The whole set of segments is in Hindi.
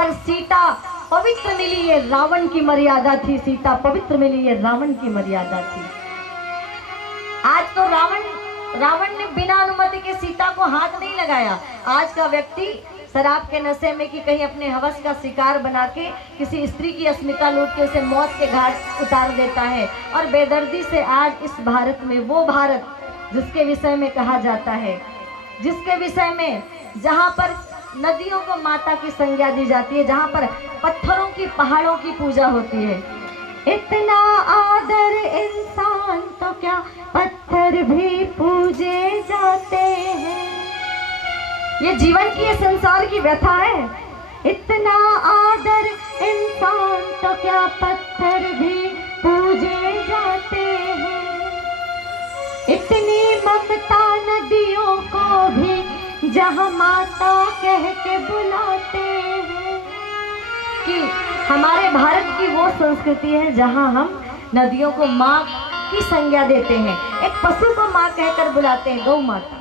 पर सीता पवित्र मिली, ये रावण की मर्यादा थी। सीता पवित्र मिली, ये रावण की मर्यादा थी। आज तो रावण ने बिना अनुमति के सीता को हाथ नहीं लगाया। आज का व्यक्ति शराब के नशे में कि कहीं अपने हवस का शिकार बना के किसी स्त्री की अस्मिता लूट के उसे मौत के घाट उतार देता है। और बेदर्दी से आज इस भारत में, वो भारत जिसके विषय में कहा जाता है, जिसके विषय में जहाँ पर नदियों को माता की संज्ञा दी जाती है, जहाँ पर पत्थरों की, पहाड़ों की पूजा होती है। इतना आदर इंसान तो क्या पत्थर भी पूजे जाते हैं। ये जीवन की, ये संसार की व्यथा है। इतना आदर इंसान तो क्या पत्थर भी पूजे जाते हैं। इतनी ममता नदियों को भी जहाँ माता कह के बुलाते हैं। कि हमारे भारत की वो संस्कृति है जहाँ हम नदियों को माँ की संज्ञा देते हैं। एक पशु को माँ कहकर बुलाते हैं, गौ माता।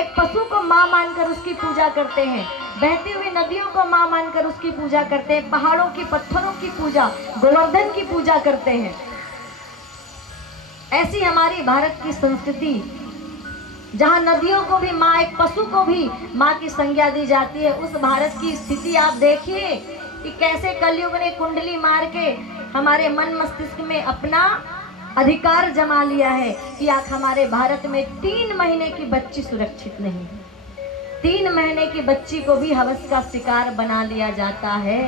एक पशु को माँ मानकर उसकी पूजा करते हैं। बहती हुई नदियों को माँ मानकर उसकी पूजा करते हैं। पहाड़ों की, पत्थरों की पूजा, गोवर्धन की पूजा करते हैं। ऐसी हमारी भारत की संस्कृति, जहाँ नदियों को भी माँ, एक पशु को भी माँ की संज्ञा दी जाती है। उस भारत की स्थिति आप देखिए कि कैसे कलयुग ने कुंडली मार के हमारे मन मस्तिष्क में अपना अधिकार जमा लिया है कि आज हमारे भारत में 3 महीने की बच्ची सुरक्षित नहीं है। 3 महीने की बच्ची को भी हवस का शिकार बना लिया जाता है।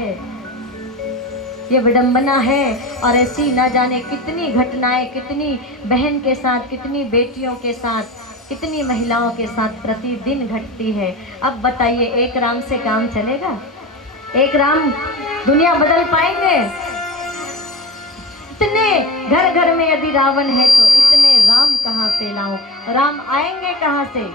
ये विडंबना है। और ऐसी न जाने कितनी घटनाएं, कितनी बहन के साथ, कितनी बेटियों के साथ, कितनी महिलाओं के साथ प्रतिदिन घटती है। अब बताइए, एक राम से काम चलेगा? एक राम दुनिया बदल पाएंगे? इतने घर घर में यदि रावण है तो इतने राम कहाँ से लाऊं? राम आएंगे कहाँ से?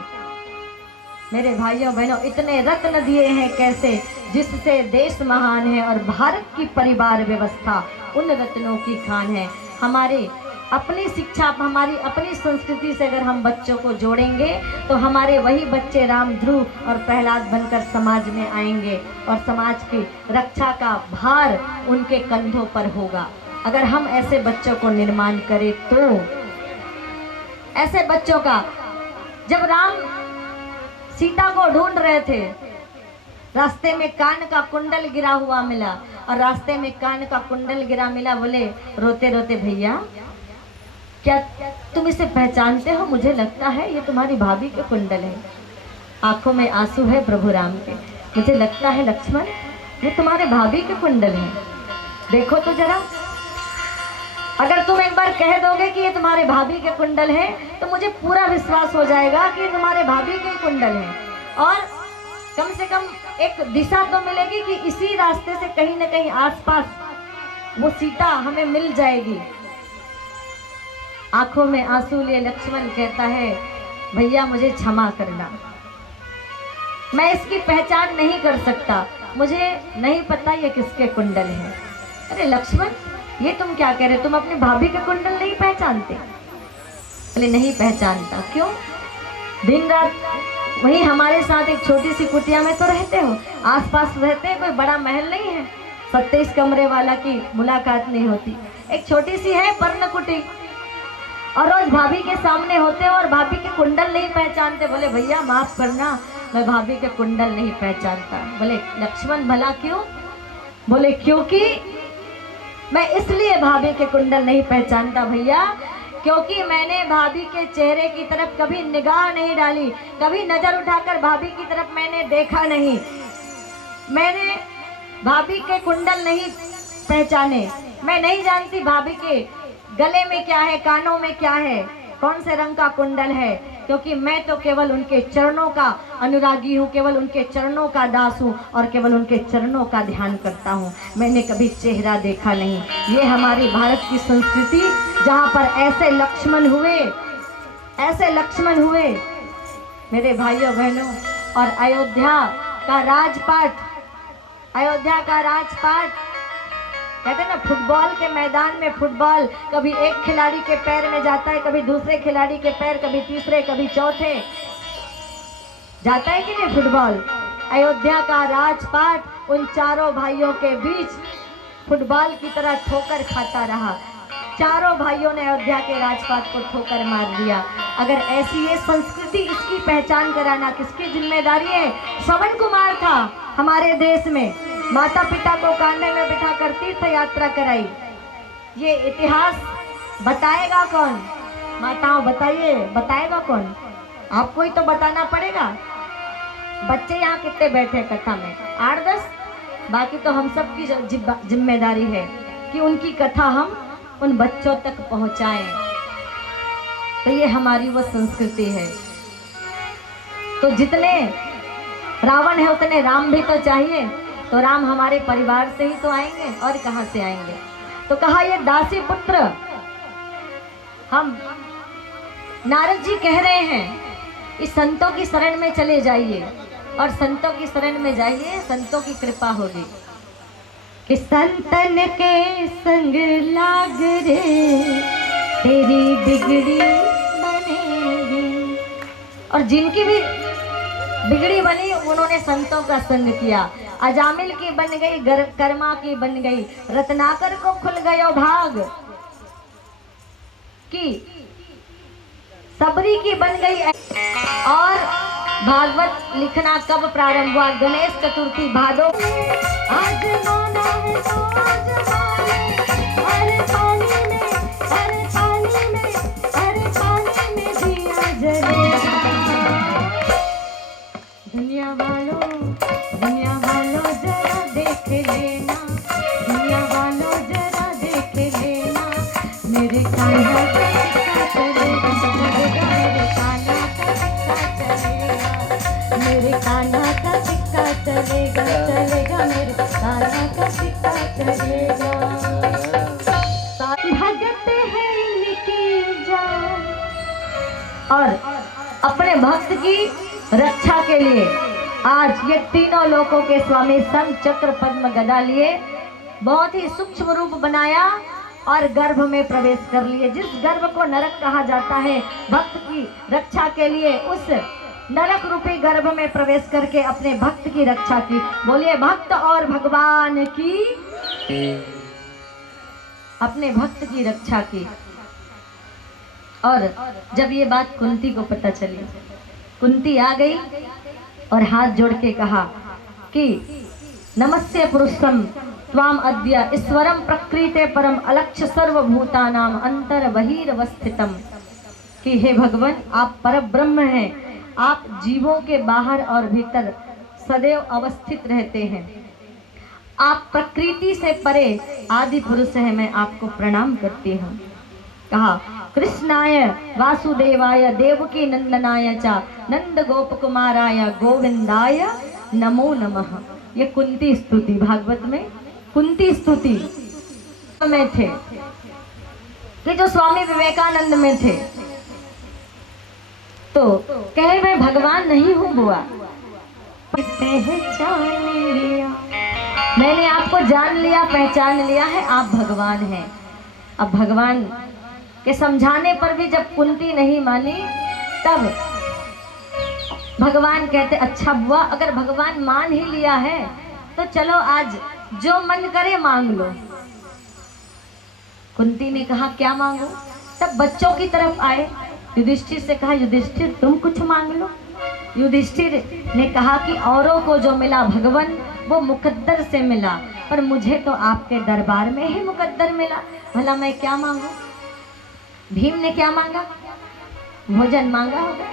मेरे भाइयों बहनों, इतने रत्न दिए हैं कैसे, जिससे देश महान है और भारत की परिवार व्यवस्था उन रत्नों की खान है। हमारे अपनी शिक्षा, हमारी अपनी संस्कृति से अगर हम बच्चों को जोड़ेंगे तो हमारे वही बच्चे राम, ध्रुव और प्रहलाद बनकर समाज में आएंगे और समाज की रक्षा का भार उनके कंधों पर होगा। अगर हम ऐसे बच्चों को निर्माण करें तो, ऐसे बच्चों का, जब राम सीता को ढूंढ रहे थे, रास्ते में कान का कुंडल गिरा हुआ मिला। और रास्ते में कान का कुंडल गिरा मिला, बोले रोते रोते, भैया क्या तुम इसे पहचानते हो? मुझे लगता है ये तुम्हारी भाभी के कुंडल है। आंखों में आंसू है प्रभु राम के। मुझे लगता है लक्ष्मण, ये तुम्हारे भाभी के कुंडल है। देखो तो जरा, अगर तुम एक बार कह दोगे कि ये तुम्हारे भाभी के कुंडल है तो मुझे पूरा विश्वास हो जाएगा कि ये तुम्हारे भाभी के कुंडल है। और कम से कम एक दिशा तो मिलेगी कि इसी रास्ते से कहीं ना कहीं आसपास वो सीता हमें मिल जाएगी। आंखों में आंसू लिए लक्ष्मण कहता है, भैया मुझे क्षमा करना, मैं इसकी पहचान नहीं कर सकता, मुझे नहीं पता ये किसके कुंडल है। अरे लक्ष्मण, ये तुम क्या कह रहे, तुम अपनी भाभी के कुंडल नहीं पहचानते? बोले नहीं पहचानता। क्यों? दिन रात वही हमारे साथ एक छोटी सी कुटिया में तो रहते हो, आसपास रहते हैं, कोई बड़ा महल नहीं है, 27 कमरे वाला की मुलाकात नहीं होती, एक छोटी सी है पर्णकुटी, और रोज भाभी के सामने होते हो और भाभी के कुंडल नहीं पहचानते। बोले भैया माफ करना, मैं भाभी के कुंडल नहीं पहचानता। बोले लक्ष्मण भला क्यों? बोले क्योंकि मैं इसलिए भाभी के कुंडल नहीं पहचानता भैया, क्योंकि मैंने भाभी के चेहरे की तरफ कभी निगाह नहीं डाली, कभी नजर उठाकर भाभी की तरफ मैंने देखा नहीं, मैंने भाभी के कुंडल नहीं पहचाने, मैं नहीं जानती भाभी के गले में क्या है, कानों में क्या है, कौन से रंग का कुंडल है, क्योंकि मैं तो केवल उनके चरणों का अनुरागी हूँ, केवल उनके चरणों का दास हूँ और केवल उनके चरणों का ध्यान करता हूँ, मैंने कभी चेहरा देखा नहीं। ये हमारी भारत की संस्कृति, जहाँ पर ऐसे लक्ष्मण हुए, ऐसे लक्ष्मण हुए मेरे भाइयों बहनों। और अयोध्या का राजपाट, अयोध्या का राजपाट, कहते ना फुटबॉल के मैदान में फुटबॉल कभी एक खिलाड़ी के पैर में जाता है, कभी दूसरे खिलाड़ी के पैर, कभी तीसरे, कभी चौथे, जाता है कि नहीं फुटबॉल। अयोध्या का राजपाट उन चारों भाइयों के बीच फुटबॉल की तरह ठोकर खाता रहा। चारों भाइयों ने अयोध्या के राजपाट को ठोकर मार दिया। अगर ऐसी ये संस्कृति, इसकी पहचान कराना किसकी जिम्मेदारी है? श्रवण कुमार था हमारे देश में, माता पिता को कांधे में बिठा कर तीर्थ यात्रा कराई। ये इतिहास बताएगा कौन? माताओं बताइए, बताएगा कौन? आपको ही तो बताना पड़ेगा। बच्चे यहाँ कितने बैठे कथा में? 8-10। बाकी तो हम सब की जिम्मेदारी है कि उनकी कथा हम उन बच्चों तक पहुंचाएं। तो ये हमारी वो संस्कृति है। तो जितने रावण है उतने राम भी तो चाहिए। तो राम हमारे परिवार से ही तो आएंगे, और कहां से आएंगे? तो कहा ये दासी पुत्र, हम नारद जी कह रहे हैं इस संतों की शरण में चले जाइए, और संतों की शरण में जाइए, संतों की कृपा होगी कि संतन के संग लाग रे तेरी बिगड़ी बनेगी। और जिनकी भी बिगड़ी बनी उन्होंने संतों का संग किया। अजामिल की बन गई, कर्मा की बन गई, रत्नाकर को खुल गयो भाग की, सबरी की बन गई। और भागवत लिखना कब प्रारंभ हुआ? गणेश चतुर्थी भादो। आज माना है तो आज माने, हर पानी में, हर पानी में, हर पानी में दिया जलेगा। दुनिया वालों जरा देख लेना, दुनिया वालों जरा देख लेना, मेरे कान्हा का सिक्का चलेगा, मेरे कान्हा का सिक्का चलेगा, मेरे कान्हा का सिक्का चलेगा, चलेगा मेरे कान्हा का सिक्का चलेगा। भगत है इनकी जान। और अपने भक्त की रक्षा के लिए आज ये तीनों लोकों के स्वामी शंख चक्र पद्म गदा लिए बहुत ही सूक्ष्म रूप बनाया और गर्भ में प्रवेश कर लिए। जिस गर्भ को नरक कहा जाता है, भक्त की रक्षा के लिए उस नरक रूपी गर्भ में प्रवेश करके अपने भक्त की रक्षा की। बोलिए भक्त और भगवान की, अपने भक्त की रक्षा की। और जब ये बात कुंती को पता चली, कुंती आ गई और हाथ जोड़ के कहा कि नमस्ते पुरुषम त्वाम अद्य ईश्वरम प्रकृते परम अलक्ष्य सर्वभूतानाम अंतर बहिर्वस्थितम, कि हे भगवान आप परब्रह्म हैं, आप जीवों के बाहर और भीतर सदैव अवस्थित रहते हैं, आप प्रकृति से परे आदि पुरुष हैं, मैं आपको प्रणाम करती हूँ। कहा कृष्णाय वासुदेवाय देवकी नंदनाय च नंद गोप कुमाराय गोविंदाय नमो नमः। ये कुंती स्तुति, भागवत में कुंती स्तुति में थे कि जो स्वामी विवेकानंद में थे। तो कहे मैं भगवान नहीं हूँ बुआ, पहचान लिया, मैंने आपको जान लिया, पहचान लिया है, आप भगवान हैं। अब भगवान के समझाने पर भी जब कुंती नहीं मानी, तब भगवान कहते अच्छा बुआ अगर भगवान मान ही लिया है तो चलो आज जो मन करे मांग लो। कुंती ने कहा क्या मांगो? तब बच्चों की तरफ आए, युधिष्ठिर से कहा युधिष्ठिर तुम कुछ मांग लो। युधिष्ठिर ने कहा कि औरों को जो मिला भगवान वो मुकद्दर से मिला, पर मुझे तो आपके दरबार में ही मुकद्दर मिला, भला मैं क्या मांगू? भीम ने क्या मांगा? भोजन मांगा होगा।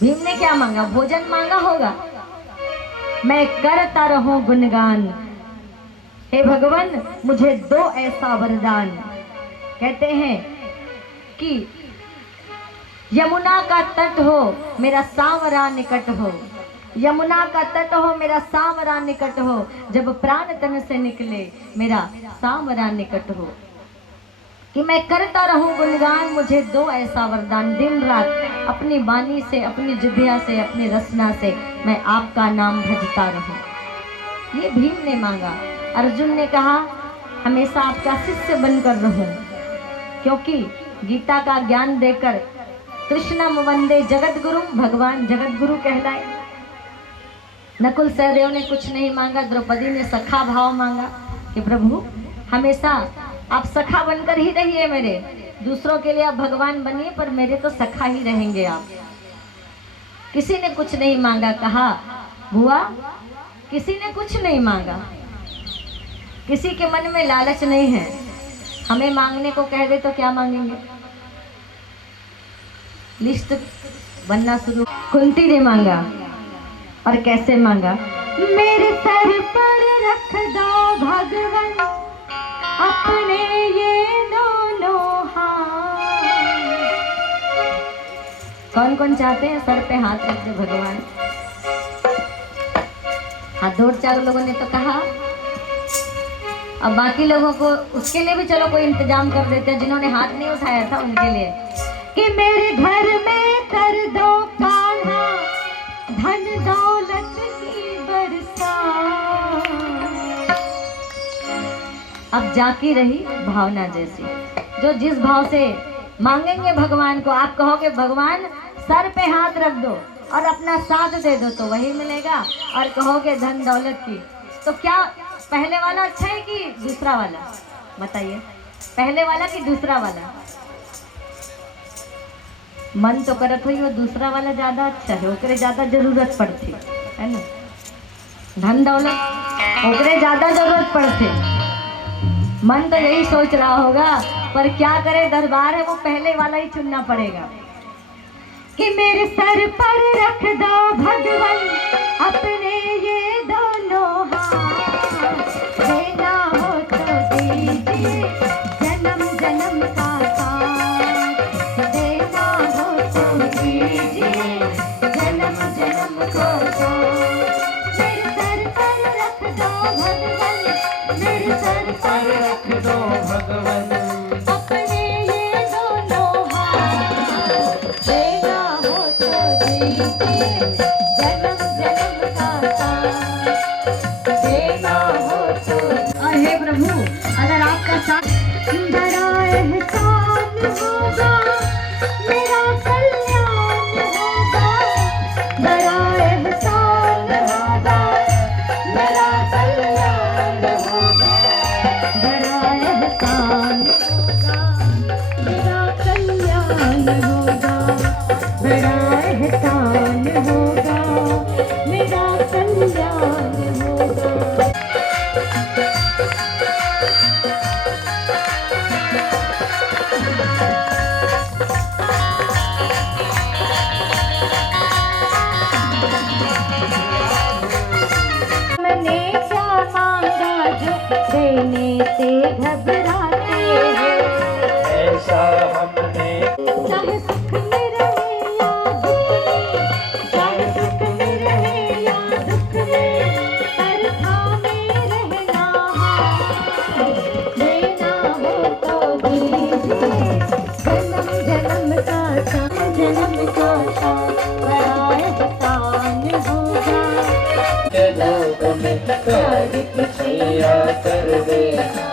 भीम ने क्या मांगा? भोजन मांगा होगा। मैं करता रहूं गुणगान, हे भगवान मुझे दो ऐसा वरदान। कहते हैं कि यमुना का तट हो मेरा सांवरा निकट हो, यमुना का तट हो मेरा सांवरा निकट हो, जब प्राण तन से निकले मेरा सांवरा निकट हो, कि मैं करता रहूं गुणगान, मुझे दो ऐसा वरदान, दिन रात अपनी वाणी से, अपनी जिह्वा से, अपनी रसना से मैं आपका नाम भजता रहूं। ये भीम ने मांगा। अर्जुन ने कहा हमेशा आपका शिष्य बनकर रहूं, क्योंकि गीता का ज्ञान देकर कृष्णम वंदे जगत गुरु, भगवान जगत गुरु कहलाए। नकुल सहदेव ने कुछ नहीं मांगा, द्रौपदी ने सखा भाव मांगा कि प्रभु हमेशा आप सखा बनकर ही रहिए, मेरे दूसरों के लिए आप भगवान बनिए पर मेरे तो सखा ही रहेंगे आप। किसी ने कुछ नहीं मांगा। कहा बुआ किसी ने कुछ नहीं मांगा, किसी के मन में लालच नहीं है। हमें मांगने को कह दे तो क्या मांगेंगे? लिस्ट बनना शुरू। कुंती ने मांगा और कैसे मांगा? मेरे सर पर रख दो भगवान अपने ये दोनों हाथ। कौन कौन चाहते हैं सर पे हाथ रख दे भगवान? हाँ, 2-4 लोगों ने तो कहा। अब बाकी लोगों को उसके लिए भी चलो कोई इंतजाम कर देते हैं, जिन्होंने हाथ नहीं उठाया था उनके लिए कि मेरे घर में कर दो कान्हा धन दौलत की बरसात। अब जाकी रही भावना जैसी, जो जिस भाव से मांगेंगे भगवान को। आप कहोगे भगवान सर पे हाथ रख दो और अपना साथ दे दो तो वही मिलेगा, और कहोगे धन दौलत की, तो क्या पहले वाला अच्छा है कि दूसरा वाला? बताइए, पहले वाला कि दूसरा वाला? मन तो करत हुई वो दूसरा वाला ज्यादा अच्छा है, ओकरे ज्यादा जरूरत पड़ती है ना, धन दौलत ओकरे ज्यादा जरूरत पड़ती। मन तो यही सोच रहा होगा, पर क्या करे, दरबार है वो पहले वाला ही चुनना पड़ेगा कि मेरे सर पर रख दो भगवान अपने ये दोनों हाथ। देना हो तो दीजिए जन्म जन्म का साथ। देना हो तो दीजिए जन्म जन्म का साथ। मेरे सर पर रख दो भगवान, मेरे सर पर रख दो भगवान अपने ये दोनों हाथ। देना हो तो दीजिए जन्म जन्म का साथ। देना हो तो। और हे प्रभु अगर आपका साथ बड़ा एहसान होगा, मेरा कल्याण होगा। बड़ा एहसान होगा, मेरा कल्याण होगा। बड़ा एहसान होगा, मेरा कल्याण होगा। बड़ा एहसान होगा, मेरा कल्याण होगा। मैंने क्या मांगा जो देने से घबराते हो? ऐसा हमने चाहे सुख में रहे या दुख में, चाहे सुख में रहे या दुख में, पर थामे रहना हाथ। देना हो तो दीजिए जन्म जन्म का साथ। जन्म का साथ बड़ा एहसान होगा। लोग में कर किया कर देना।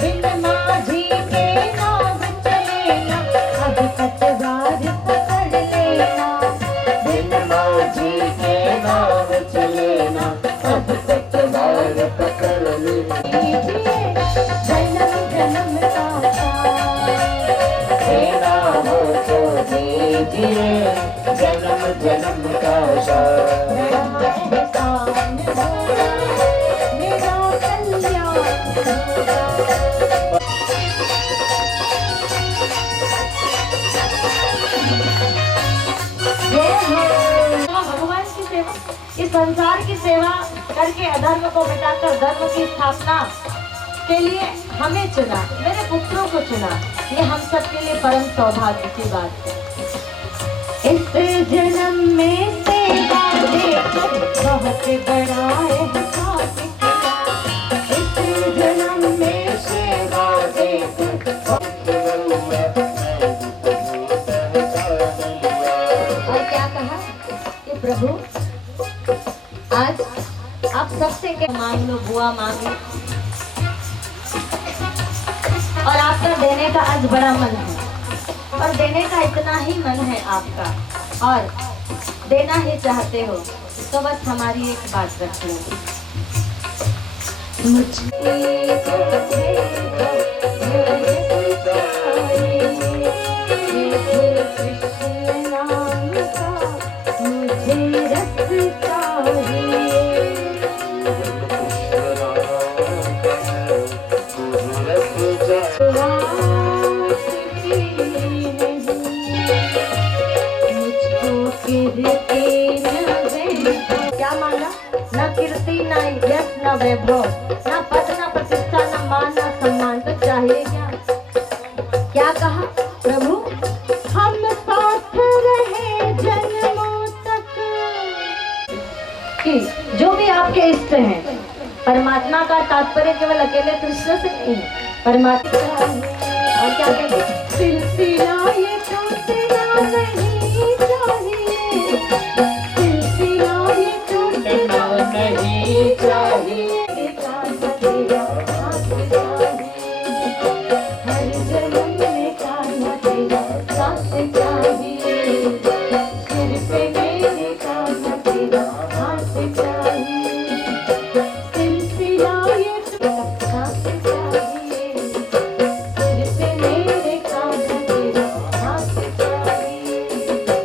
बिन माझी के नाम चलेना, अब पतवार पकड़ लेना। बिन माझी के नाम चलेना, अब पतवार पकड़ लेना। दीजिए जन्म जन्म का साथ। देना हो तो दीजिए जन्म जन्म का साथ। बड़ा एहसान होगा, मेरा कल्याण होगा। भगवान की सेवा, इस संसार की सेवा करके अधर्म को मिटाकर धर्म की स्थापना के लिए हमें चुना, मेरे पुत्रों को चुना। ये हम सब के लिए परम सौभाग्य की बात है। इस जन्म में सेवा देखो बहुत बड़ा एहसान किया। इस जन्म में सेवा देखो। और क्या कहा कि प्रभु आज आप सबसे क्या मांग लो, बुआ मांग लो, और आपका देने का आज बड़ा मन है, और देने का इतना ही मन है आपका, और देना ही चाहते हो। तो बस हमारी एक बात रखेंगे, मुझे क्या मांगा? न कीर्ति न यश न वैभव, न पद न प्रतिष्ठा, न मान न सम्मान, तो चाहिए क्या? क्या कहा प्रभु? हम साथ रहे जन्मों तक। कि जो भी आपके इष्ट हैं, परमात्मा का तात्पर्य केवल अकेले कृष्ण से नहीं है, परमात्मा और क्या कहते हैं? सिलसिला ये टूटना नहीं चाहिए, सिलसिला ये टूटना नहीं चाहिए। हर जन्म में कान्हा तेरा साथ चाहिए, सिर पे मेरे कान्हा तेरा हाथ चाहिए, सिलसिला ये टूटना चाहिए, सिर पे मेरे कान्हा तेरा हाथ चाहिए।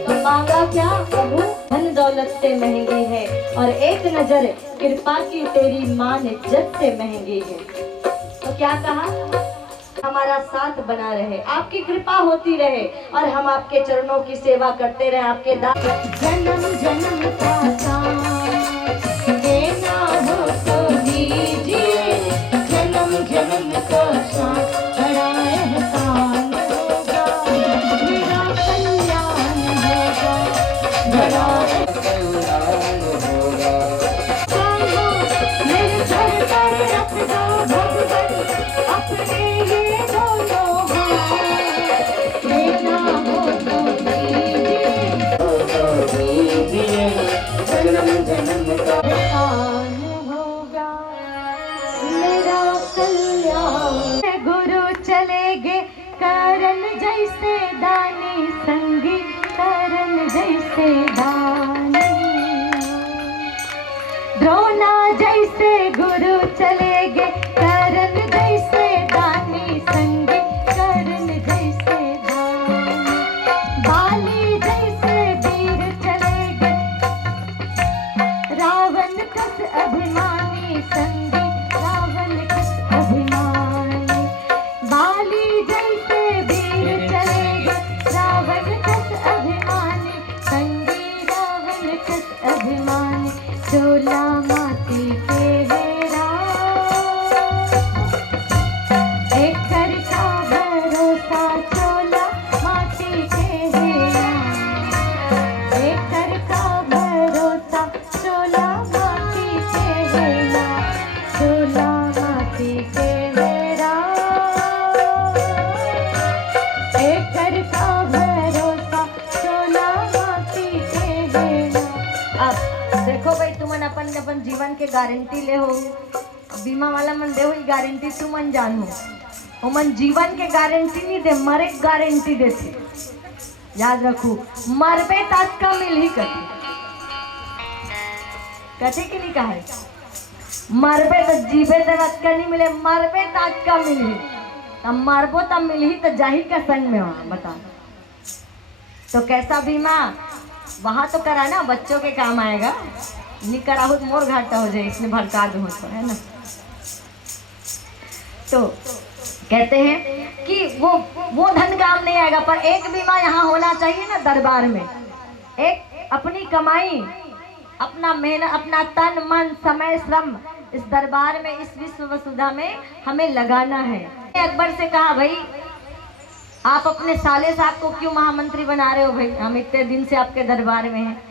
तो मांगा क्या प्रभु? धन दौलत से महंगी है और एक नजर कृपा की तेरी मान इज्जत से महंगी है। तो क्या कहा? हमारा साथ बना रहे, आपकी कृपा होती रहे और हम आपके चरणों की सेवा करते रहे, आपके जन्म जन्म का साथ देना हो तो दीजिए, जन्म जन्म का साथ बड़ा एहसान होगा, मेरा कल्याण होगा, बड़ा मेरे सर पर रख दो भगवान अपने ये दोनों हाथ, देना हो तो दीजिए, जन्म जन्म का एहसान होगा, मेरा कल्याण। गुरु चले गे करण जैसे दानी संगी, करण जैसे दानी, द्रोणा जैसे गुरु चले गे करण जैसे दानी संगी, करण जैसे दानी, बाली जैसे वीर चले गे रावण कस अभिमानी संगी, रावण कस अभिमानी, बाली जैसे वीर चले गे रावण कस अभिमानी संगी, रावण कस अभिमानी, चोला माटी के हेरा, एक कर का भरोसा चोला माटी के हेरा, एक कर का भरोसा चोला माटी के हेरा, चोला माटी के हेरा, एक कर का भरोसा चोला माटी के हेरा। अब देखो भाई, तुमन अपन अपन जीवन के गारंटी ले हो, बीमा वाला मन दे हो गारंटी, तुमन जान हो, वो मन जीवन के गारंटी नहीं दे, मरे गारंटी देते। याद रखो, मरबे ताज का मिल ही कथे, कथे के लिए कहा है, मरबे तो जीवे तो रत का नहीं मिले, मरबे ताज का मिल ही, तब मरबो तब मिल ही तो जाही का संग में वहां बता। तो कैसा बीमा वहां तो करा ना, बच्चों के काम आएगा, नहीं करा हो तो मोर घाटा हो जाए, इसलिए भड़का दो तो है ना। तो कहते हैं कि वो धन काम नहीं आएगा, पर एक बीमा यहाँ होना चाहिए ना दरबार में, एक अपनी कमाई, अपना मेहनत, अपना तन मन समय श्रम इस दरबार में, इस विश्व वसुधा में हमें लगाना है। अकबर से कहा, भाई आप अपने साले साहब को क्यों महामंत्री बना रहे हो? भाई हम इतने दिन से आपके दरबार में हैं।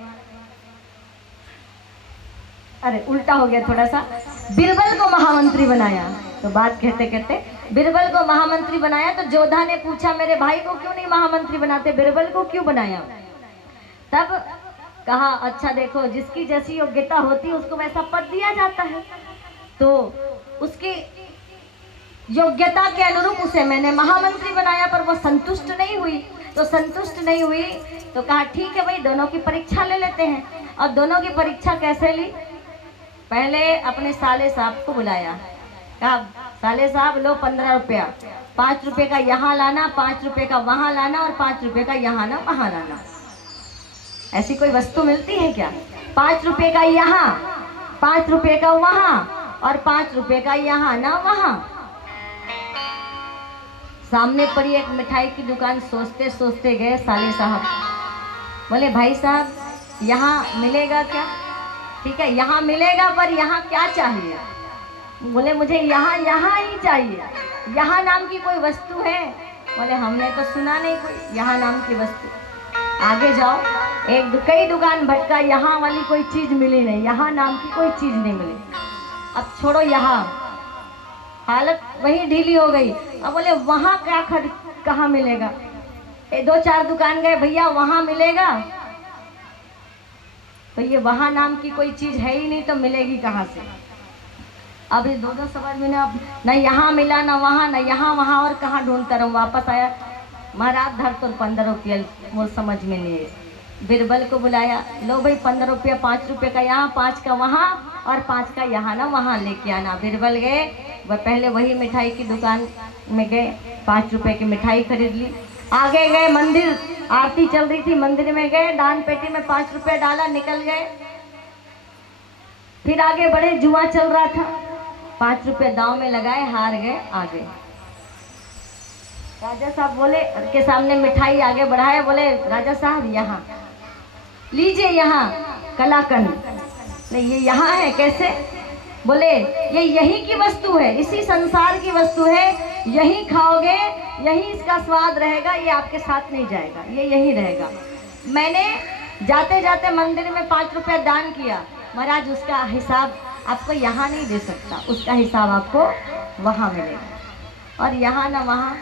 अरे उल्टा हो गया थोड़ा सा, बिरबल को महामंत्री बनाया। तो बात कहते कहते बिरबल को महामंत्री बनाया, तो जोधा ने पूछा मेरे भाई को क्यों नहीं महामंत्री बनाते, बिरबल को क्यों बनाया? तब कहा अच्छा देखो, जिसकी जैसी योग्यता होती है उसको वैसा पद दिया जाता है, तो उसकी योग्यता के अनुरूप उसे मैंने महामंत्री बनाया, पर वो संतुष्ट नहीं हुई। तो संतुष्ट नहीं हुई तो कहा ठीक है भाई, दोनों की परीक्षा ले लेते हैं। और दोनों की परीक्षा कैसे ली? पहले अपने साले साहब को बुलाया, कहा साले साहब लो 15 रुपया, 5 रुपये का यहाँ लाना, 5 रुपये का वहाँ लाना और 5 रुपये का यहाँ ना वहाँ लाना। ऐसी कोई वस्तु मिलती है क्या? 5 रुपये का यहाँ, 5 रुपये का वहाँ और 5 रुपये का यहाँ ना वहाँ। सामने पड़ी एक मिठाई की दुकान, सोचते सोचते गए साले साहब, बोले भाई साहब यहाँ मिलेगा क्या? ठीक है यहाँ मिलेगा, पर यहाँ क्या चाहिए? बोले मुझे यहाँ यहाँ ही चाहिए। यहाँ नाम की कोई वस्तु है? बोले हमने तो सुना नहीं कोई यहाँ नाम की वस्तु। आगे जाओ, कई दुकान भटका, यहाँ वाली कोई चीज मिली नहीं, यहाँ नाम की कोई चीज नहीं मिली। अब छोड़ो, यहाँ हालत वही ढीली हो गई। अब बोले वहाँ क्या कहाँ मिलेगा? 2-4 दुकान गए, भैया वहाँ मिलेगा। तो ये वहाँ नाम की कोई चीज है ही नहीं, तो मिलेगी कहाँ से? अब ये 2-2 समझ में ना यहाँ मिला ना वहाँ, ना यहाँ वहाँ, और कहाँ ढूंढता रहूँ। वापस आया, महाराज धर तो 15 रुपया, वो समझ में नहीं है। बिरबल को बुलाया, लो भाई 15 रुपया, 5 रुपये का यहाँ, 5 का वहाँ और 5 का यहाँ ना वहाँ लेके आना। बिरबल गए, वह पहले वही मिठाई की दुकान में गए, 5 रुपये की मिठाई खरीद ली। आगे गए, मंदिर आरती चल रही थी, मंदिर में गए, दान पेटी में 5 रुपये डाला, निकल गए। फिर आगे बढ़े, जुआ चल रहा था, 5 रुपये दांव में लगाए, हार गए, आ गए। राजा साहब बोले के सामने मिठाई आगे बढ़ाए, बोले राजा साहब यहाँ लीजिए, यहाँ कलाकंद। ये यहाँ है कैसे? बोले ये यही की वस्तु है, इसी संसार की वस्तु है, यही खाओगे, यही इसका स्वाद रहेगा, ये आपके साथ नहीं जाएगा, ये यही रहेगा। मैंने जाते जाते मंदिर में 5 रुपया दान किया, महाराज उसका हिसाब आपको यहाँ नहीं दे सकता, उसका हिसाब आपको वहाँ मिलेगा। और यहाँ ना वहाँ,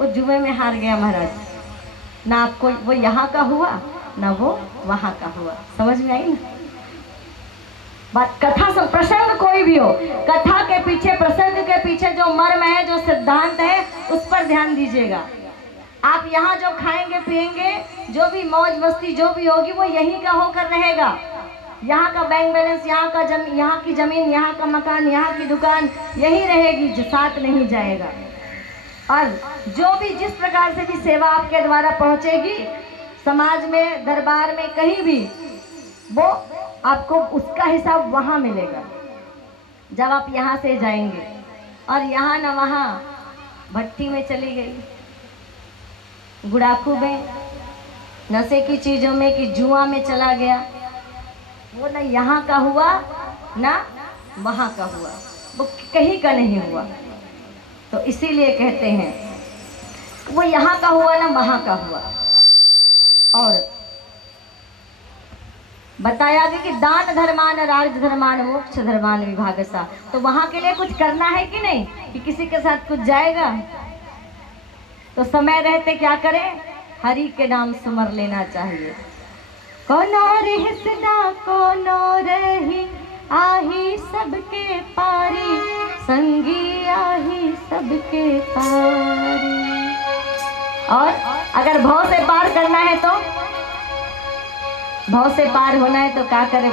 वो जुए में हार गया महाराज, ना आपको वो यहाँ का हुआ ना वो वहाँ का हुआ। समझ में आई ना बात? कथा से प्रसंग कोई भी हो, कथा के पीछे, प्रसंग के पीछे जो मर्म है, जो सिद्धांत है, उस पर ध्यान दीजिएगा। आप यहाँ जो खाएंगे पिएंगे, जो भी मौज मस्ती जो भी होगी, वो यहीं का होकर रहेगा। यहाँ का बैंक बैलेंस, यहाँ की जमीन, यहाँ का मकान, यहाँ की दुकान यही रहेगी, जो साथ नहीं जाएगा। और जो भी जिस प्रकार से भी सेवा आपके द्वारा पहुँचेगी, समाज में, दरबार में, कहीं भी, वो आपको उसका हिसाब वहाँ मिलेगा जब आप यहाँ से जाएंगे। और यहाँ न वहाँ, भट्टी में चली गई, गुड़ाखू में, नशे की चीज़ों में, कि जुआ में चला गया, वो ना यहाँ का हुआ ना वहाँ का हुआ, वो कहीं का नहीं हुआ। तो इसीलिए कहते हैं वो यहाँ का हुआ ना वहाँ का हुआ। और बताया गया कि दान धर्मान, राज धर्मान, मोक्ष धर्मान विभागसा। तो वहाँ के लिए कुछ करना है कि नहीं, कि किसी के साथ कुछ जाएगा? तो समय रहते क्या करें? हरि के नाम सुमर लेना चाहिए। कोनो रही सदा कोनो रही, आही सबके पारी, संगी आही सबके पारी। और अगर भव से पार करना है तो, भव से पार होना है तो क्या करे?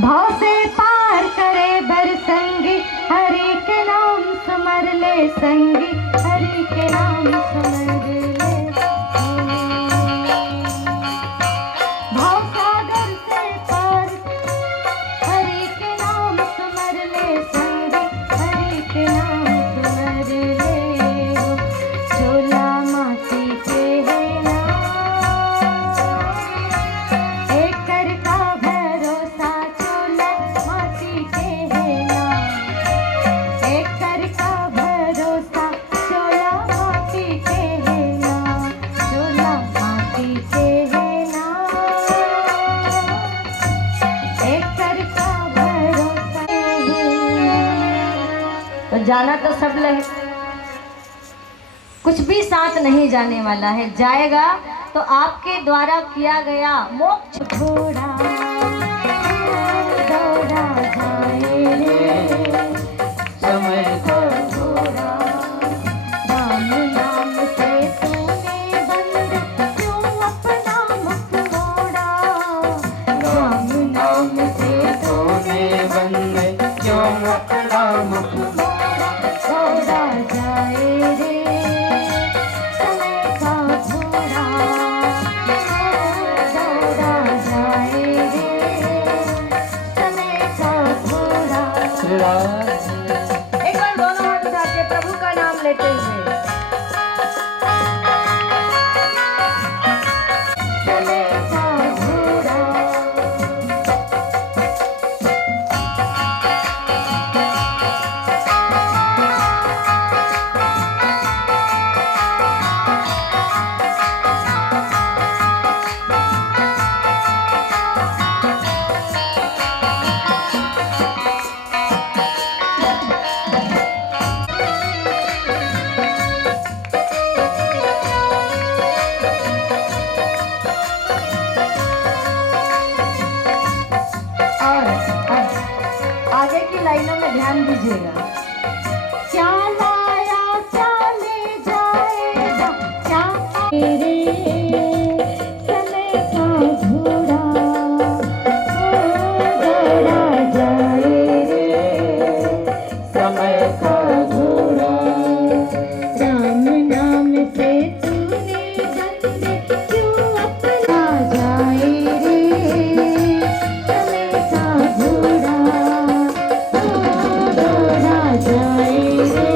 भव से पार करे बर संगी, हरि के नाम सुमर ले संगी, हरि के नाम सुमर ले। भव सागर से पार, हरि के नाम सुमर ले संगी, हरि के नाम सुमर ले। झोला माटी के है ना, एकर का भरोसा, झोला माटी के है ना, एकर का भरोसा, झोला माटी के है ना, झोला माटी के है ना, एकर का भरोसा है। तो जाना तो सब ले, कुछ भी साथ नहीं जाने वाला है, जाएगा तो आपके द्वारा किया गया मोक्ष। घोड़ा दौड़ा जाए रे, समय को घोड़ा, राम नाम से तूने बंद क्यों अपना मुख मोड़ा, राम मुख मोरा दौड़ा जाए रे समय का घोड़ा, दौड़ा जाए रे समय का घोड़ा। श्री राम एक बार दोनों हाथ उठा के प्रभु का नाम लेते हुए समय का घोड़ा। और अब आगे की लाइनों में ध्यान दीजिएगा। क्या लाया क्या ले जाएगा, क्या मेरे समय का घोड़ा, दौड़ा जाए रे समय का घोड़ा। राम नाम से तूने बंदे क्यों अपना जाए रे समय का घोड़ा, दौड़ा जाए रे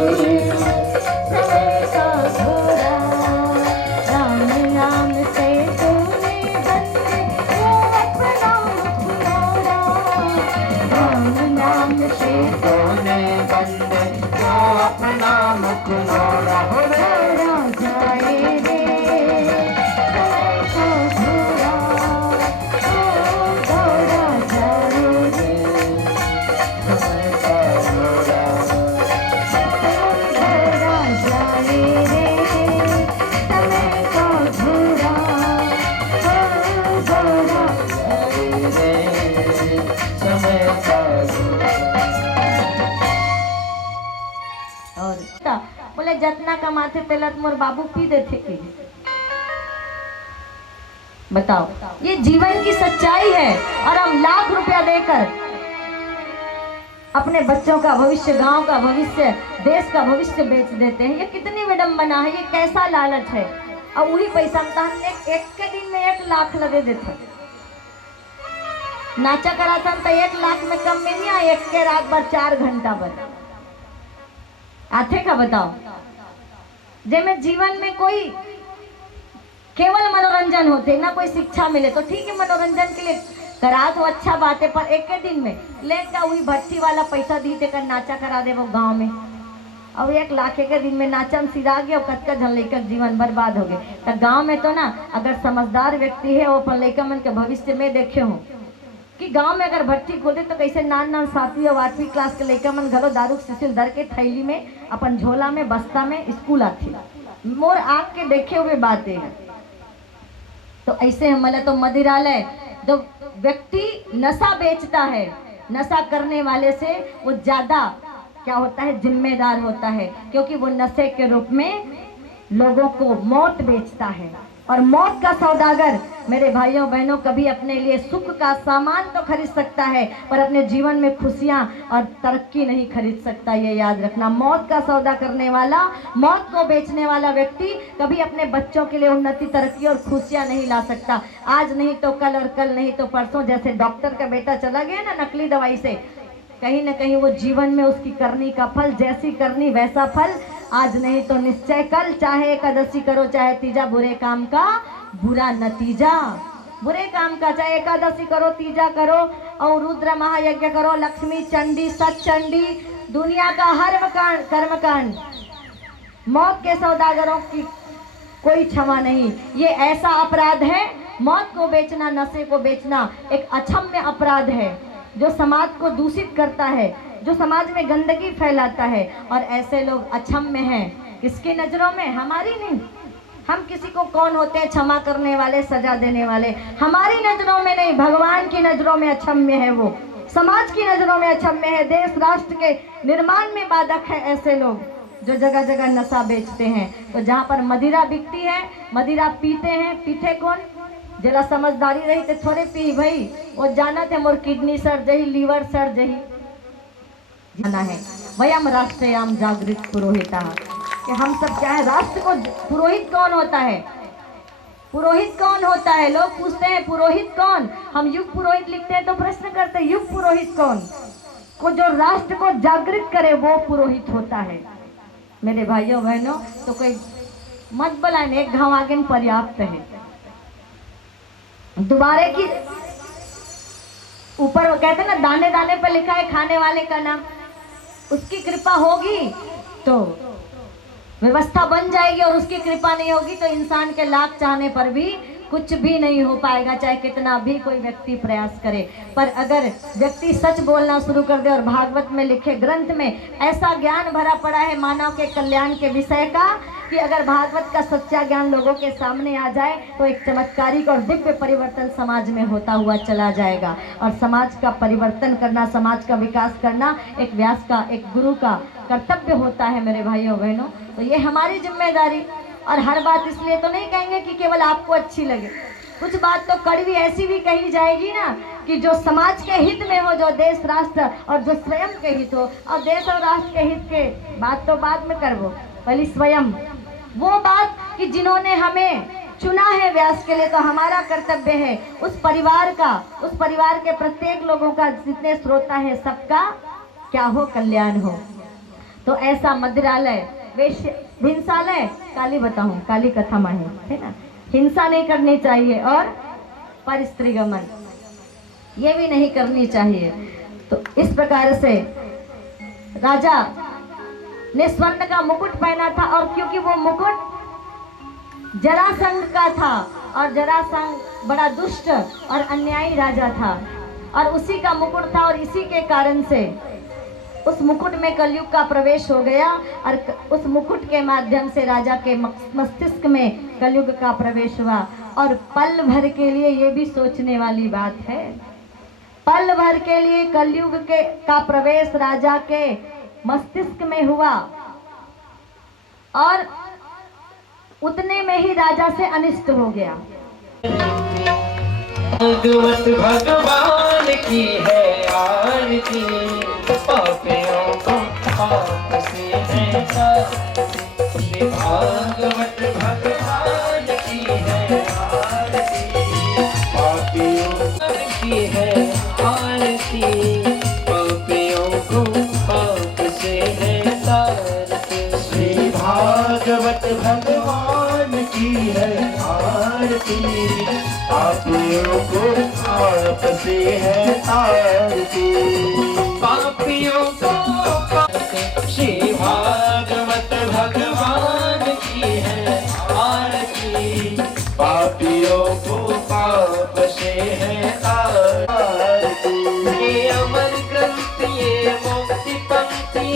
समय का घोड़ा। राम नाम से तूने बंदे क्यों अपना घोड़ा, राम नाम से तूने बंदे को अपना मुख मोड़ा। हो रे दौड़ा जाए रे समय का घोड़ा, दौड़ा जाए रे समय का घोड़ा। दौड़ा जाए रे समय का घोड़ा, दौड़ा। समय का घोड़ा। और बोले जतना कमाते तेलत मोर बाबू पी देते की। बताओ, ये जीवन की सच्चाई है। और हम लाख रुपया देकर अपने बच्चों का भविष्य, गांव का भविष्य, देश का भविष्य बेच देते हैं। ये कितनी विडंबना है, ये कैसा लालच है। और वही पैसा हमने एक के दिन में 1 लाख लगे देते। नाचा कराता तो 1 लाख में कम में नहीं आए, एक के रात भर 4 घंटा भर आथे का। बताओ, जेमे जीवन में कोई केवल मनोरंजन होते ना कोई शिक्षा मिले तो ठीक है, मनोरंजन के लिए करा तो अच्छा बात है, पर एक के दिन में लेकर वही भट्टी वाला पैसा दी देकर नाचा करा दे वो गांव में। और 1 लाख के दिन में नाचन सिरा गया और कतका जन लेकर जीवन बर्बाद हो गए। तो गांव में तो ना अगर समझदार व्यक्ति है वो अपन लड़का मन के भविष्य में देखे हो कि गांव में अगर भट्टी खोले तो कैसे नान 7वीं और 8वीं क्लास के लड़का मन घरों दारू सिसिल दर के थैली में अपन झोला में बस्ता में स्कूल आती। मोर आँख के देखे हुए बातें हैं। तो ऐसे हमारा तो मदिरालय जो व्यक्ति नशा बेचता है, नशा करने वाले से वो ज्यादा क्या होता है, जिम्मेदार होता है, क्योंकि वो नशे के रूप में लोगों को मौत बेचता है। और मौत का सौदागर मेरे भाइयों बहनों कभी अपने लिए सुख का सामान तो खरीद सकता है, पर अपने जीवन में खुशियां और तरक्की नहीं खरीद सकता। ये याद रखना, मौत का सौदा करने वाला, मौत को बेचने वाला व्यक्ति कभी अपने बच्चों के लिए उन्नति, तरक्की और खुशियां नहीं ला सकता। आज नहीं तो कल और कल नहीं तो परसों, जैसे डॉक्टर का बेटा चला गया ना नकली दवाई से, कहीं ना कहीं वो जीवन में उसकी करनी का फल, जैसी करनी वैसा फल, आज नहीं तो निश्चय कल। चाहे एकादशी करो चाहे तीजा, बुरे काम का बुरा नतीजा। बुरे काम का चाहे एकादशी करो, तीजा करो और रुद्र महायज्ञ करो, लक्ष्मी चंडी सच चंडी, दुनिया का हर कर्मकांड, मौत के सौदागरों की कोई क्षमा नहीं। ये ऐसा अपराध है, मौत को बेचना, नशे को बेचना एक अक्षम्य अपराध है जो समाज को दूषित करता है, जो समाज में गंदगी फैलाता है। और ऐसे लोग अक्षम्य हैं किसकी नजरों में? हमारी नहीं। हम किसी को कौन होते हैं क्षमा करने वाले, सजा देने वाले? हमारी नजरों में नहीं, भगवान की नजरों में अक्षम्य है वो, समाज की नजरों में अक्षम्य है, देश राष्ट्र के निर्माण में बाधक है ऐसे लोग जो जगह जगह नशा बेचते हैं। तो जहाँ पर मदिरा बिकती है, मदिरा पीते हैं, पीते कौन? जरा समझदारी रही तो थोड़े पी भाई, वो जाना थे मोर किडनी सड़ जही, लीवर सड़ जही, जाना है। वयम राष्ट्रयाम जागृत पुरोहिता, कि हम सब क्या है, राष्ट्र को पुरोहित कौन होता है, पुरोहित कौन होता है। लोग पूछते हैं पुरोहित कौन, हम युग पुरोहित लिखते हैं तो प्रश्न करते हैं युग पुरोहित कौन, को जो राष्ट्र को जागृत करे वो पुरोहित होता है। मेरे भाइयों बहनों, तो कोई मत बलाएं, एक घाव आगे पर्याप्त है। दोबारे की ऊपर वो कहते हैं ना, दाने दाने पर लिखा है खाने वाले का नाम, उसकी कृपा होगी तो व्यवस्था बन जाएगी, और उसकी कृपा नहीं होगी तो इंसान के लाख चाहने पर भी कुछ भी नहीं हो पाएगा, चाहे कितना भी कोई व्यक्ति प्रयास करे। पर अगर व्यक्ति सच बोलना शुरू कर दे, और भागवत में लिखे ग्रंथ में ऐसा ज्ञान भरा पड़ा है मानव के कल्याण के विषय का, कि अगर भागवत का सच्चा ज्ञान लोगों के सामने आ जाए तो एक चमत्कारिक और दिव्य परिवर्तन समाज में होता हुआ चला जाएगा। और समाज का परिवर्तन करना, समाज का विकास करना एक व्यास का, एक गुरु का कर्तव्य होता है मेरे भाइयों बहनों। तो ये हमारी जिम्मेदारी, और हर बात इसलिए तो नहीं कहेंगे कि केवल आपको अच्छी लगे, कुछ बात तो कड़वी ऐसी भी कही जाएगी ना कि जो समाज के हित में हो, जो देश राष्ट्र और जो स्वयं के हित हो। और देश और राष्ट्र के हित के बात तो बाद में करबो, पहले स्वयं वो बात कि जिन्होंने हमें चुना है व्यास के लिए, तो हमारा कर्तव्य है उस परिवार का, उस परिवार के प्रत्येक लोगों का, जितने श्रोता है सबका क्या हो, कल्याण हो। तो ऐसा मंदिरालय, वेश्य, हिंसालय, काली बताऊं, काली कथा माही है ना, हिंसा नहीं करनी चाहिए, और परिस्त्रीगमन ये भी नहीं करनी चाहिए। तो इस प्रकार से राजा ने स्वर्ण का मुकुट पहना था, और क्योंकि वो मुकुट जरासंध का था, और जरासंध बड़ा दुष्ट और अन्यायी राजा था, और उसी का मुकुट था, और इसी के कारण से उस मुकुट में कलयुग का प्रवेश हो गया, और उस मुकुट के माध्यम से राजा के मस्तिष्क में कलयुग का प्रवेश हुआ। और पल भर के लिए ये भी सोचने वाली बात है, पल भर के लिए कलयुग के का प्रवेश राजा के मस्तिष्क में हुआ, और उतने में ही राजा से अनिष्ट हो गया। भागवत भगवान की है आरती, पापियों को पाप से है मुक्ति। भागवत भगवान की है आरती, पापियों की है आरती, पापियों को पाप से है तारती। श्री भागवत भगवान की है आरती, पापियों को पाप से है तारती। पापियों को श्री भागवत भगवान की है आरती, पापियों को पाप से है तारती। ये अमर ग्रंथ, ये मुक्ति पंक्ति,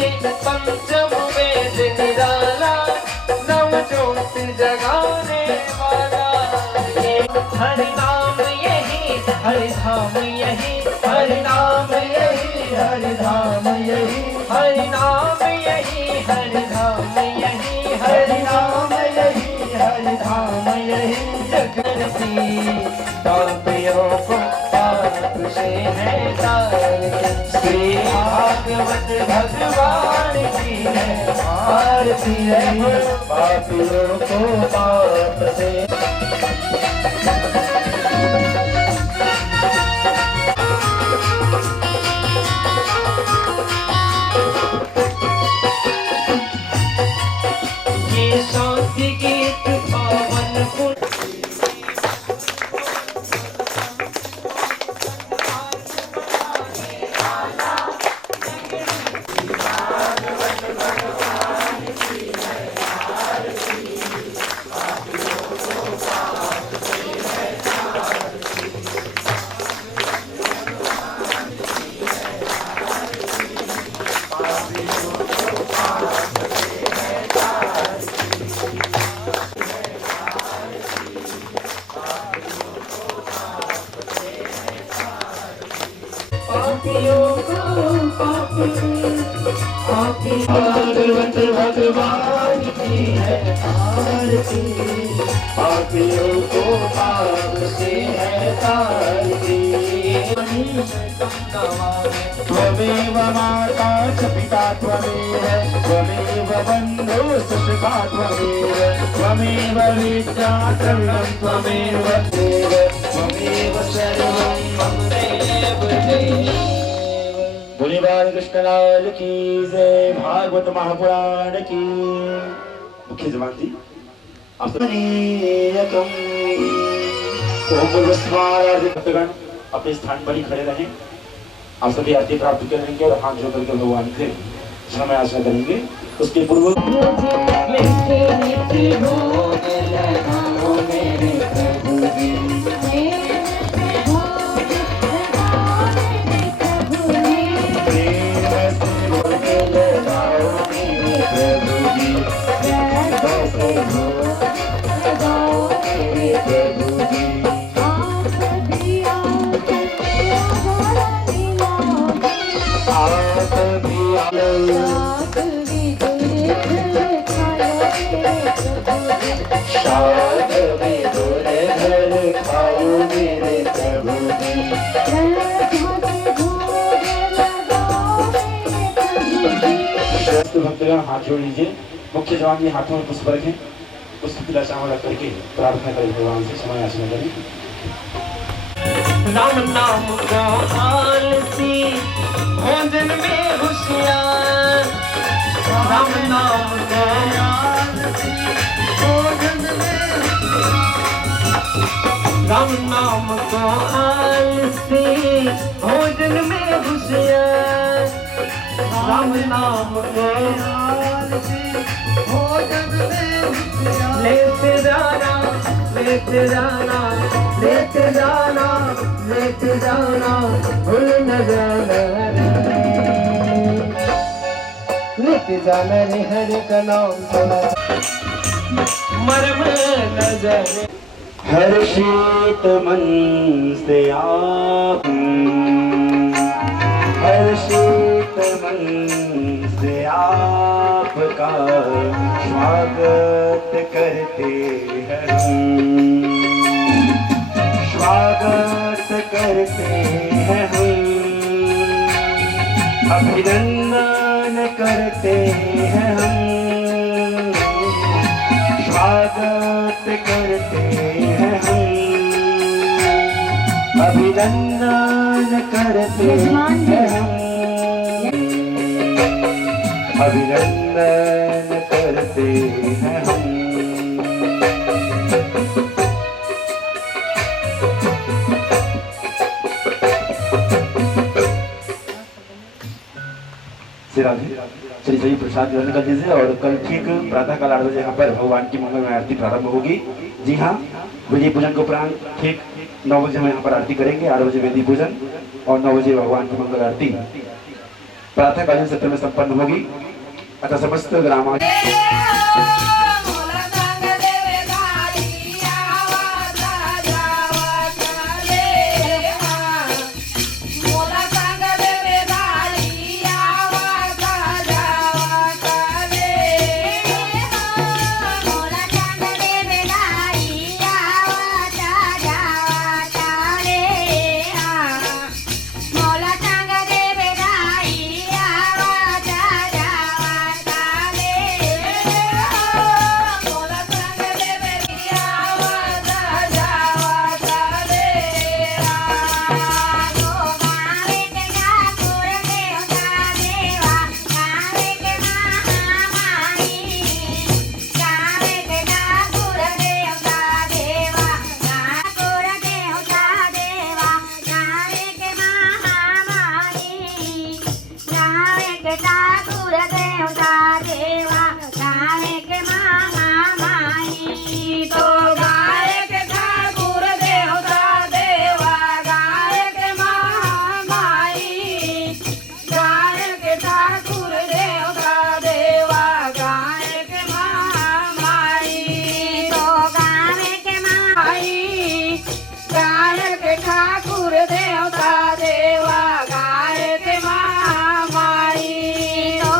पंचम वेद निराला, नव ज्योत जगाने वाला। हरि नाम यही, हरि धाम यही, हरि नाम यही, हरि धाम यही, हरि नाम यही, हरि धाम यही, हरि नाम यही, हरि धाम यही। जगती पापियों को पाप से है तारती। श्री भागवत भगवान की है आरती, पापियों को पाप से। ये शांति गीत पावन पुण्य, भागवत भगवान की है आरती, पापियों को पाप से है तारती। त्वमेव माता च पिता त्वमेव त्वमेव बन्धुश्च सखा त्वमेव त्वमेव विद्या द्रविणं त्वमेव त्वमेव सर्वं मम देव देव। बोले बालकृष्ण लाल की जय। भागवत महापुराण की मुख्य जबान थी भक्तगण अपने स्थान पर ही खड़े रहें। आप सभी आरती प्राप्त करेंगे और हाथ जोड़ करके भगवान से समय आशा करेंगे। उसके पूर्व भक्तगण हाथ जोड़ लीजिए। मुख्य जवान जी हाथों में पुष्प रखें। पुष्प तिला चावल रख करके प्रार्थना करें भगवान से समय याचना करें। राम नाम को आलसी भोजन में होशियार। राम नाम को आलसी भोजन में राम नाम को आलसी भोजन में होशियार। राम नाम को आलसी भोजन में होशियार। लेते जाना लेते जाना लेते जाना लेते जाना भूल न जाना रे। लेते जाना रे हरे का नाम मरम नजर। हर्षित मन से आप हर्षित मन से आपका स्वागत करते हैं हम। स्वागत करते हैं हम। अभिनंदन करते हैं हम। स्वागत करते हैं हम। अभिनंदन करते हैं हम। अभिनंदन करते हैं हम। चलिए प्रसाद ग्रहण कर दीजिए। और कल ठीक प्रातः काल 8 बजे यहाँ पर भगवान की मंगलमय आरती प्रारंभ होगी। जी हाँ, वेदी पूजन के उपरांत ठीक 9 बजे हम यहाँ पर आरती करेंगे। 8 बजे वेदी पूजन और 9 बजे भगवान की मंगल आरती प्रातःकालीन सत्र में संपन्न होगी। अतः समस्त ग्राम देवता देवा गाय के माई तो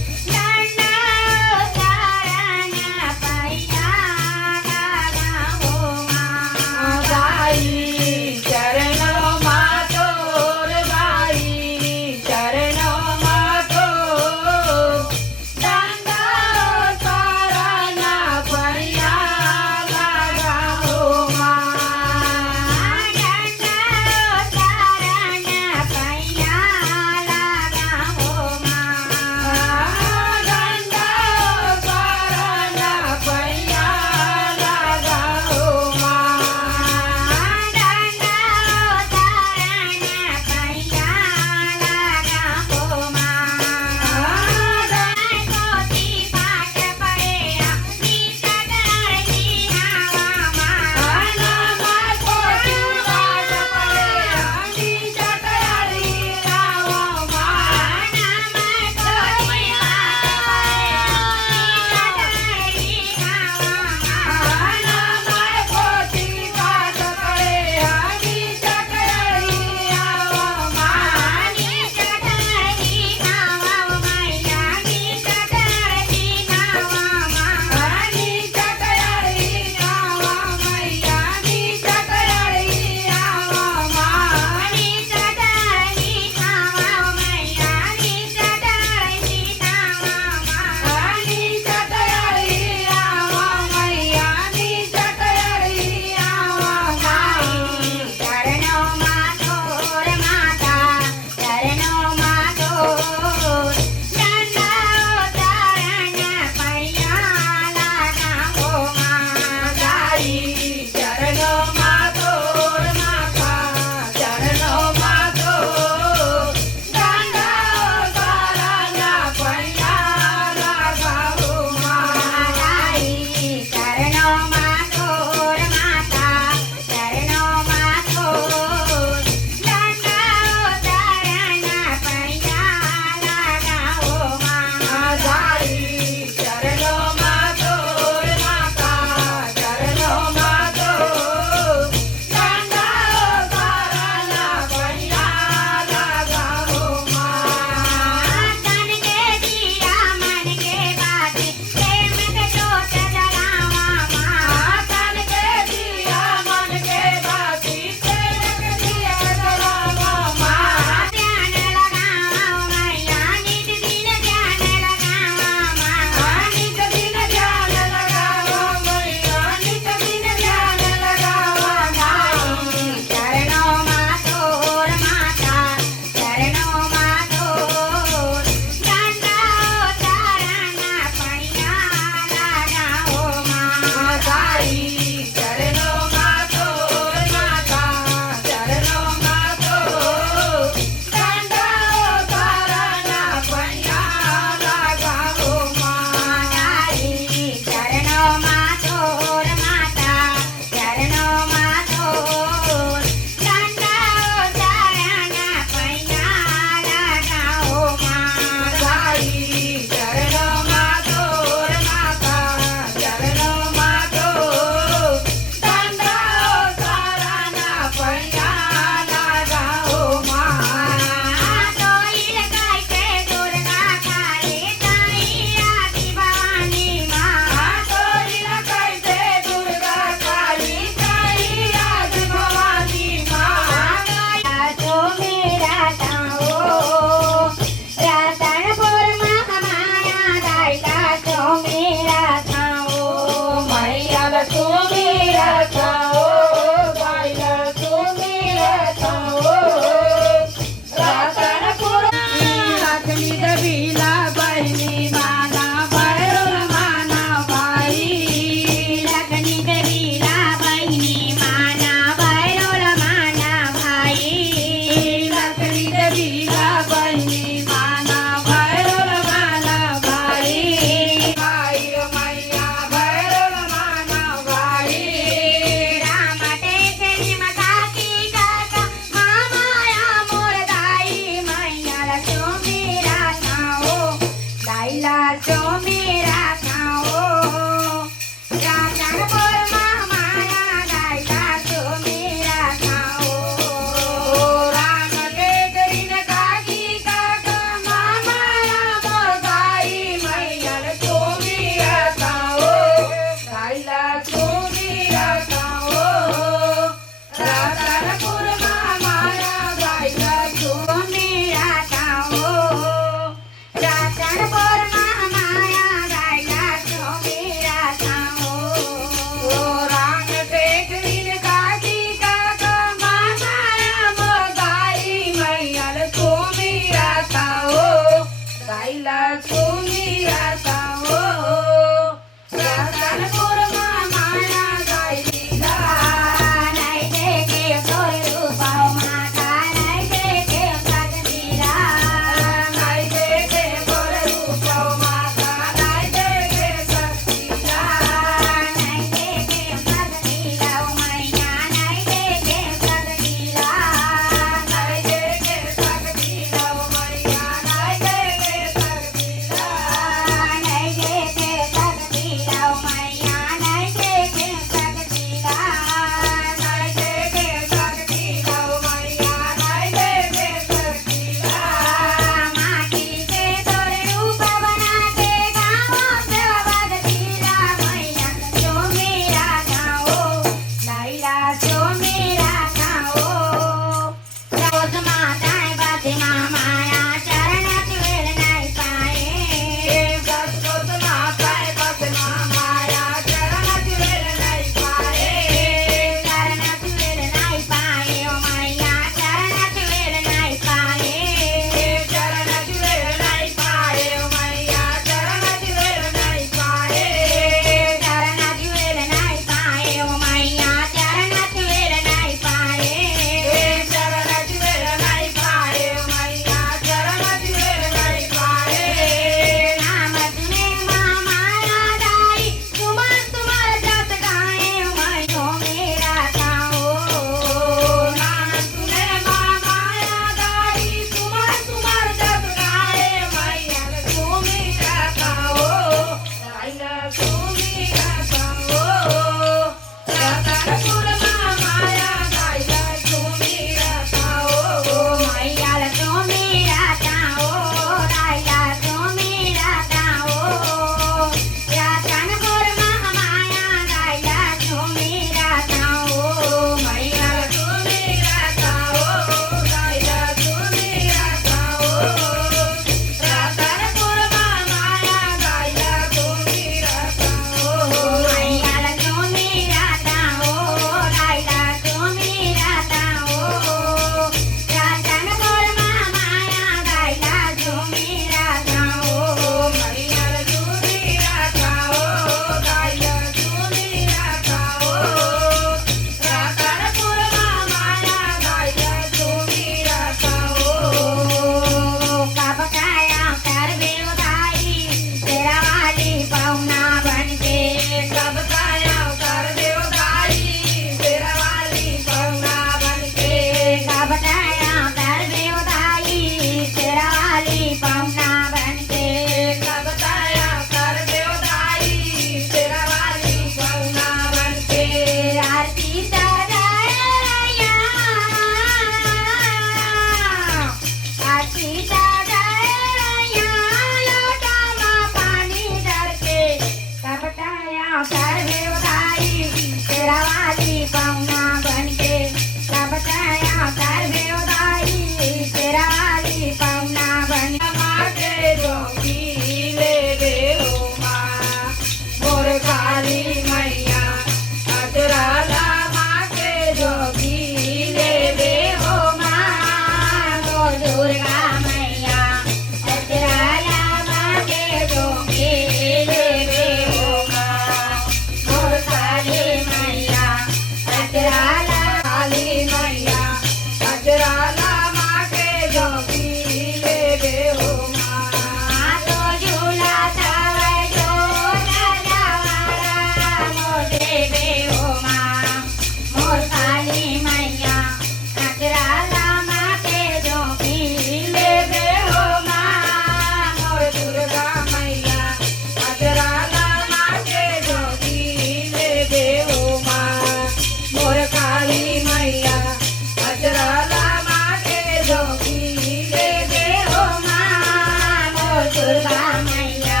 दुर्गा मैया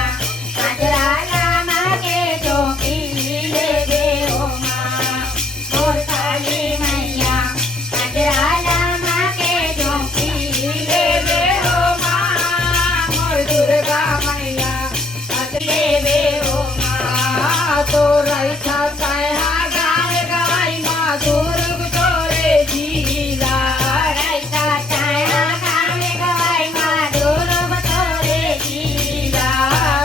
कजराला माँ के चौकी ले दे ओ माँ मोर काली मैया कजराला माँ के चौकी ले दे ओ माँ मोर दुर्गा मैया ले दे ओ माँ तो रैसा सहा गाँव गवाई माँ दुर्ग तोरे जिला रैसा सहा गाँव गवाई माँ दुर्ग तोरे जिला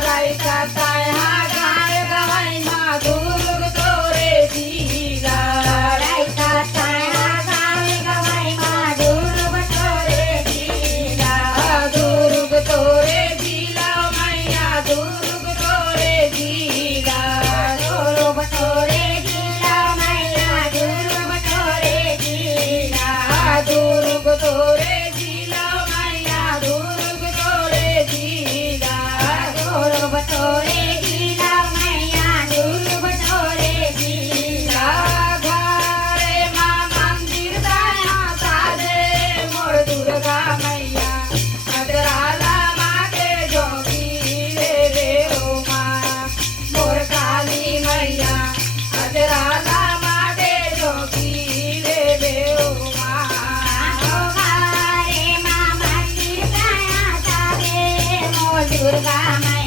रैसा सहा गाँव गवाई माँ दुर्ग तोरे जिला रैसा सहा गाँव गवाई माँ दुर्ग तोरे जिला दुर्ग तोरे जिला मैया दुर्ग तोरे जिला दुर्ग तोरे जिला मैया दुर्ग तोरे जिला दुर्ग तोरे जिला मैया दुर्ग तोरे जिला दुर्ग तोरे जिला मैया दुर्ग तोरे जिला घरे माँ मंदिर दया साधे मोर दुर्गा मैया अजराला माँ के जोगी ले रे ओ माँ मोर काली मैया अजराला माँ के जोगी ले रे ओ माँ घरे माँ मंदिर दया साधे मोर दुर्गा मैया